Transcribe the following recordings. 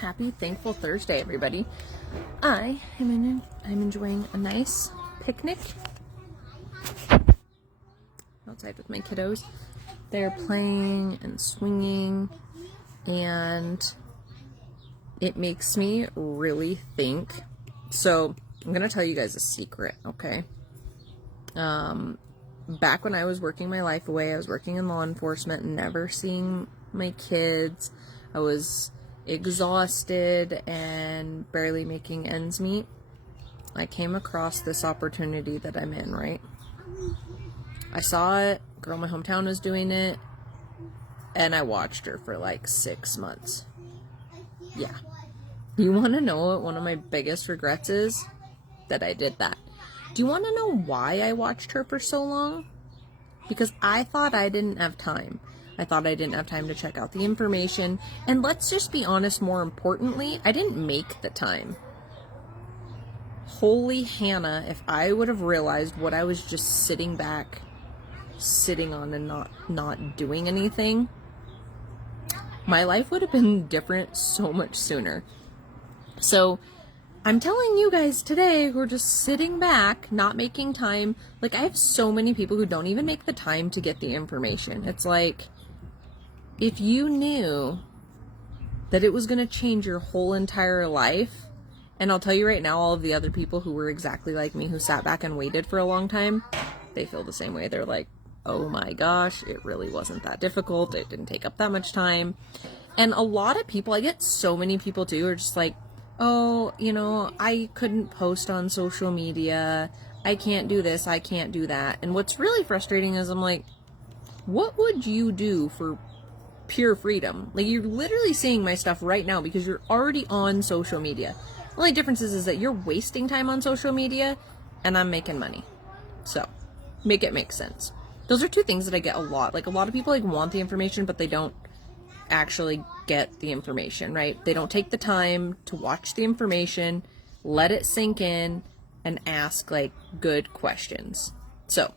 Happy Thankful Thursday, everybody. I'm enjoying a nice picnic outside with my kiddos. They're playing and swinging, and it makes me really think. So I'm gonna tell you guys a secret, okay? Back when I was working my life away, I was working in law enforcement, never seeing my kids. I was exhausted and barely making ends meet. I came across this opportunity that I'm in, right? I saw it, girl in my hometown was doing it, and I watched her for like 6 months. Yeah. You want to know what one of my biggest regrets is? That I did that. Do you want to know why I watched her for so long? Because I thought I didn't have time. I thought I didn't have time to check out the information. And let's just be honest, more importantly, I didn't make the time. Holy Hannah, if I would have realized what I was just sitting on and not doing anything, my life would have been different so much sooner. So I'm telling you guys today who are just sitting back, not making time. Like, I have so many people who don't even make the time to get the information. It's like, if you knew that it was going to change your whole entire life, and I'll tell you right now, all of the other people who were exactly like me, who sat back and waited for a long time, they feel the same way. They're like, oh my gosh, it really wasn't that difficult. It didn't take up that much time. And a lot of people, I get so many people too, are just like, oh, I couldn't post on social media. I can't do this. I can't do that. And what's really frustrating is I'm like, what would you do for pure freedom? Like, you're literally seeing my stuff right now because you're already on social media. The only difference is that you're wasting time on social media and I'm making money. So make it make sense. Those are two things that I get a lot. Like, a lot of people want the information, but they don't actually get the information, right? They don't take the time to watch the information, let it sink in, and ask good questions. So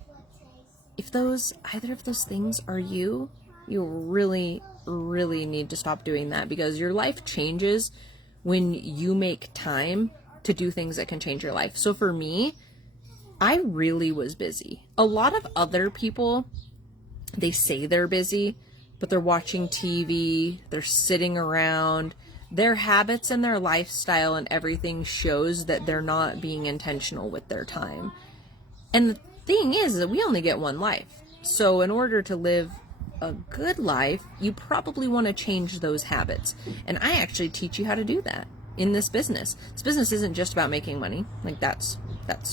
if either of those things are you really, really need to stop doing that, because your life changes when you make time to do things that can change your life. So for me, I really was busy. A lot of other people, they say they're busy, but they're watching TV, they're sitting around. Their habits and their lifestyle and everything shows that they're not being intentional with their time. And the thing is that we only get one life. So in order to live a good life, you probably want to change those habits. And I actually teach you how to do that in this business. This business isn't just about making money. That's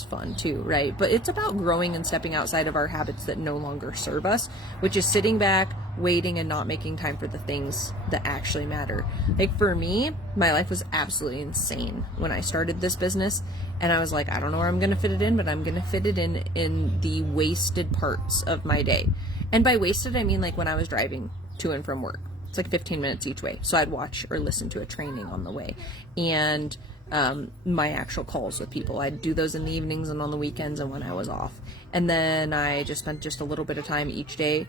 fun too, right? But it's about growing and stepping outside of our habits that no longer serve us, which is sitting back, waiting, and not making time for the things that actually matter. Like, for me, my life was absolutely insane when I started this business, and I was like, I don't know where I'm going to fit it in, but I'm going to fit it in the wasted parts of my day. And by wasted, I mean when I was driving to and from work. It's 15 minutes each way. So I'd watch or listen to a training on the way. And my actual calls with people, I'd do those in the evenings and on the weekends and when I was off. And then I just spent just a little bit of time each day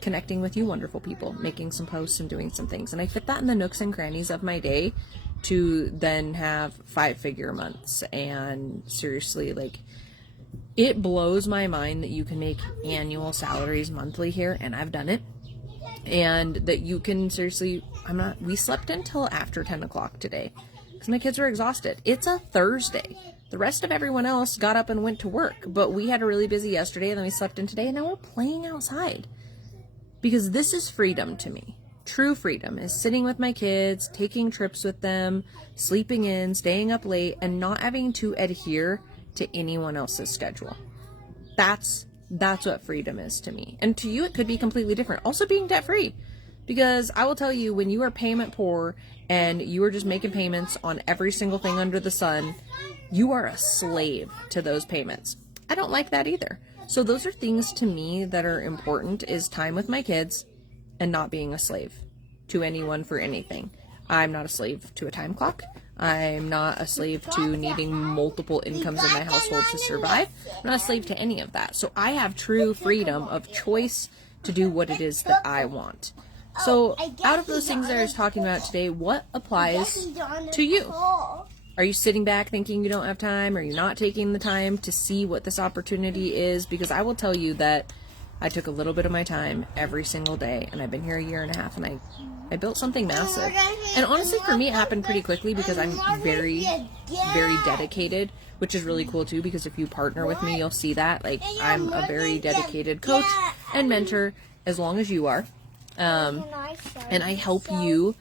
connecting with you wonderful people, making some posts and doing some things. And I fit that in the nooks and crannies of my day to then have 5-figure months. And seriously, it blows my mind that you can make annual salaries monthly here, and I've done it. And that you can we slept until after 10 o'clock today because my kids were exhausted. It's a Thursday. The rest of everyone else got up and went to work, but we had a really busy yesterday, and then we slept in today, and now we're playing outside. Because this is freedom to me. True freedom is sitting with my kids, taking trips with them, sleeping in, staying up late, and not having to adhere to anyone else's schedule. That's what freedom is to me. And to you, it could be completely different. Also, being debt free. Because I will tell you, when you are payment poor and you are just making payments on every single thing under the sun, you are a slave to those payments. I don't like that either. So those are things to me that are important, is time with my kids and not being a slave to anyone for anything. I'm not a slave to a time clock. I'm not a slave to needing multiple incomes in my household to survive. I'm not a slave to any of that. So I have true freedom of choice to do what it is that I want. So, out of those things that I was talking about today, what applies to you? Are you sitting back thinking you don't have time? Are you not taking the time to see what this opportunity is? Because I will tell you that I took a little bit of my time every single day, and I've been here a year and a half, and I built something massive. And honestly, for me, it happened pretty quickly because I'm very, very dedicated, which is really cool too, because if you partner with me, you'll see that. Like, I'm a very dedicated coach and mentor, as long as you are. And I help you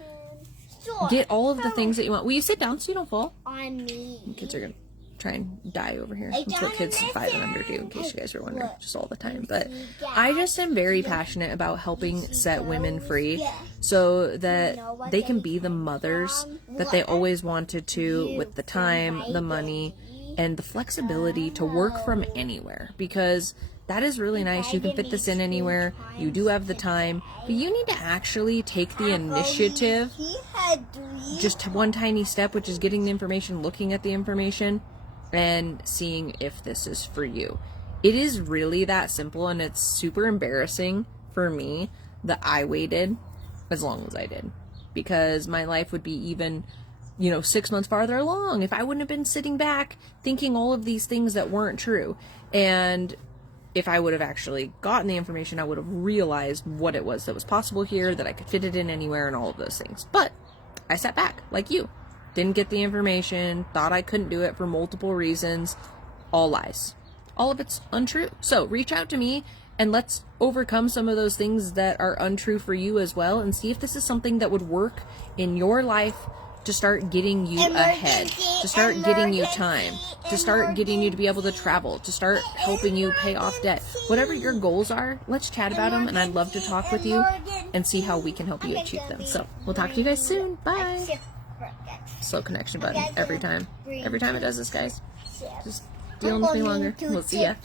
get all of the things that you want. Will you sit down so you don't fall? On me. Kids are going to try and die over here. That's what kids 5 and under do, in case you guys are wondering, just all the time. But I just am very passionate about helping set women free so that they can be the mothers that they always wanted to, with the time, the money, and the flexibility to work from anywhere. Because that is really nice. You can fit this in anywhere. You do have the time, but you need to actually take the initiative. Just one tiny step, which is getting the information, looking at the information, and seeing if this is for you. It is really that simple, and it's super embarrassing for me that I waited as long as I did, because my life would be even 6 months farther along if I wouldn't have been sitting back thinking all of these things that weren't true. And if I would have actually gotten the information, I would have realized what it was that was possible here, that I could fit it in anywhere, and all of those things. But I sat back, like you. Didn't get the information, thought I couldn't do it for multiple reasons. All lies. All of it's untrue. So reach out to me, and let's overcome some of those things that are untrue for you as well, and see if this is something that would work in your life to start getting you ahead, to start getting you time, to start getting you to be able to travel, to start helping you pay off debt. Whatever your goals are, let's chat about them, and I'd love to talk with you and see how we can help you achieve them. So we'll talk to you guys soon. Bye. Slow connection button every time. Every time it does this, guys. Just dealing with me longer. We'll see ya.